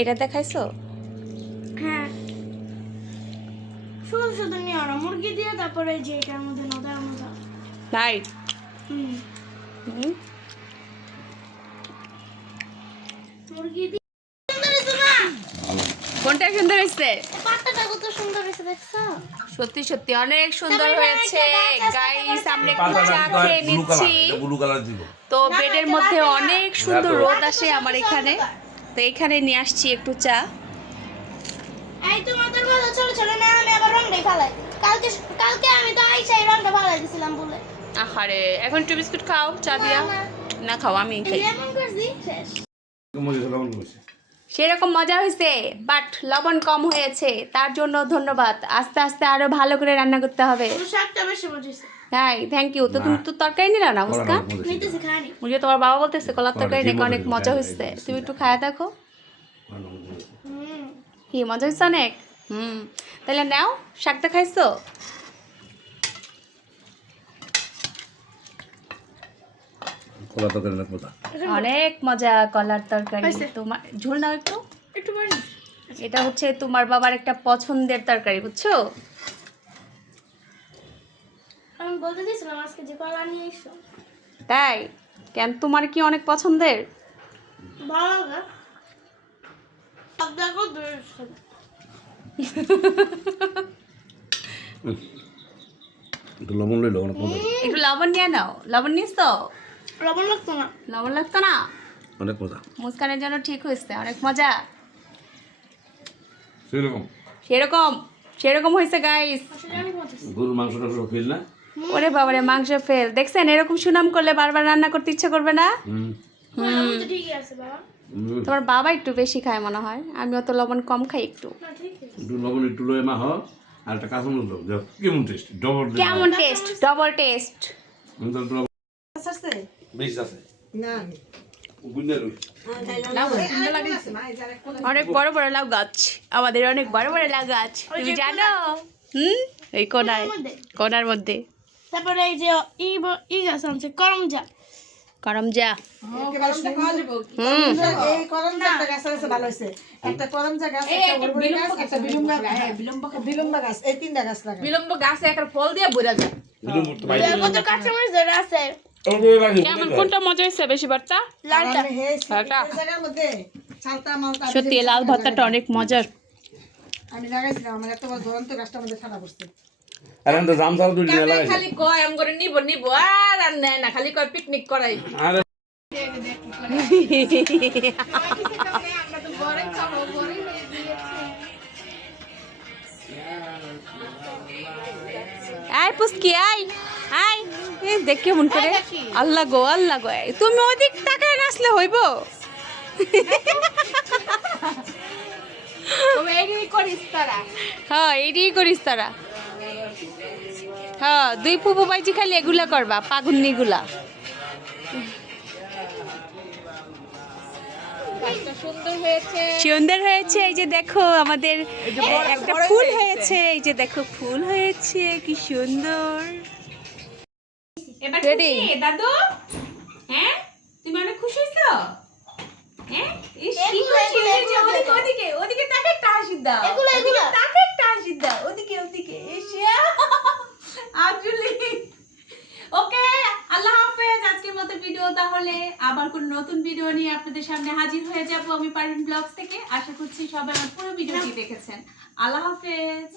এটা দেখাইছো? হ্যাঁ। শুধু শুধু মুরগি দিয়ে তারপরে যে এটার মধ্যে নদার মুরগি দিয়ে কোনটা সুন্দর হয়েছে? পাতাটা কত সুন্দর হয়েছে দেখছ? সত্যি সত্যি অনেক সুন্দর হয়েছে। গাইস আমরা একটু চা খেয়ে নিচ্ছি। কালার ব্লু কালার দিব। তো বেডের মধ্যে অনেক সুন্দর রোদ আসে আমার এখানে। তো এখানে নিয়ে আসছি একটু চা। এই তোমাদের কথা চলো চলো না আমি আবার রংটাই ফালাই কালকে কালকে আমি তো আইসা এই রংটা ফালাই দিছিলাম বলে। আহারে এখন একটু বিস্কুট খাও চা দিয়া। না খাও আমি খাই। মজা সেরকম মজা হয়েছে বাট লবণ কম হয়েছে। তার জন্য ধন্যবাদ। আস্তে আস্তে আরও ভালো করে রান্না করতে হবে। শাকটা বেশি মজেছে তাই থ্যাংক ইউ তো তুমি তো তরকারি নিলা না মুস্কান তোমার বাবা বলতেছে কলার তরকারি নাকি অনেক মজা হয়েছে। তুমি একটু খায়া দেখো। কি মজা হয়েছে অনেক? হুম। তাহলে নাও শাকটা খাইছো? তরকারি অনেক মজা। কলার তরকারি। তোমার ঝোল নাও একটু। একটু এটা হচ্ছে তোমার বাবার একটা পছন্দের তরকারি বুঝছ আমি বলতে দিয়েছিলাম আজকে যে কলা নিয়ে এসো। তাই? কেন তোমার কি অনেক পছন্দের? ভালো একটু লবণ লইলো অনেক মজা একটু লবণ নিয়ে নাও। লবণ নিয়েছো লবণ লাগতো না। লবণ লাগতো না? অনেক মজা। মুস্কানের জন্য ঠিক হয়েছে অনেক মজা। সেরকম। সেরকম সেরকম হয়েছে গাইস। গরুর মাংস টাংস ফেল না? ওরে বাবারে মাংস ফেল। দেখছেন এরকম সুনাম করলে বারবার রান্না করতে ইচ্ছে করবে না? হুম। লবণ তো ঠিকই আছে বাবা। হুম। তোমার বাবা একটু বেশি খায় মনে হয়। আমি অত লবণ কম খাই একটু। না ঠিক আছে। একটু লবণ একটু লয়ে মা হ আর একটা কাঁচামরিচ দাও। কেমন টেস্ট ডবল কেমন টেস্ট ডবল টেস্ট বেশ আছে? বুঝলে অনেক বড় বড় লাউ গাছ। আমাদের অনেক বড় বড় লাউ গাছ। তুমি জানো? হুম? এই কোনায়। কোনার মধ্যে। তারপরে এই যে ই ই গাছ করমজা। করমজা। করমজা একটা আছে একটা করমজা গাছ একটা বরবরি গাছ একটা বিলম্বা বিলম্বা গাছ। এই তিনটা গাছ লাগা বিলম্ব গাছে একটা ফল দিয়ে বোঝা যায়। কত কাঁচামরিচ ধরে আছে। কেমন কোনটা মজা হয়েছে বেশি বার্তা? লালটা। আমি এই এই জায়গার মধ্যে চালতা মালতা সত্যি লাল ভর্তাটা অনেক মজার। আমি লাগাইছিলাম আমার বড় ধরন্ত গাছটার মধ্যে ছাড়া পড়ছে। আর তো জাম দুই দিন খালি কয় আম করে নিব নিব আর আর নেয় না খালি কয় পিকনিক করাই। আরে আয় পুস্কি আয় আয়। এ দেখ কেমন করে। আল্লাহ গো আল্লাহ গো। তুমি ওদিক তাকায় নাচলে হইব? তবে এই করিস তারা। হ্যাঁ এইটাই করিস তারা। হ্যাঁ দুই ফুপু বাইজি খালি এগুলা করবা পাগুন্নিগুলা সুন্দর হয়েছে। সুন্দর হয়েছে এই যে দেখো আমাদের একটা ফুল হয়েছে। এই যে দেখো ফুল হয়েছে কি সুন্দর। এবার? খুশি? দাদু? হ্যাঁ? তুমি অনেক খুশি হয়েছো? হ্যাঁ? ইস, কি খুশি হয়েছে। ওদিকে ওদিকে ওদিকে তাকে একটা হাসি দাও। এগুলো, এগুলো। তাকে একটা হাসি দাও ওদিকে ওদিকে এসে আজুলি ওকে আল্লাহ হাফেজ আজকের মতো ভিডিও তাহলে আবার কোন নতুন ভিডিও নিয়ে আপনাদের সামনে হাজির হয়ে যাব আমি পারেন ব্লগস থেকে। আশা করছি সবাই আমার পুরো ভিডিওটি দেখেছেন। আল্লাহ হাফেজ।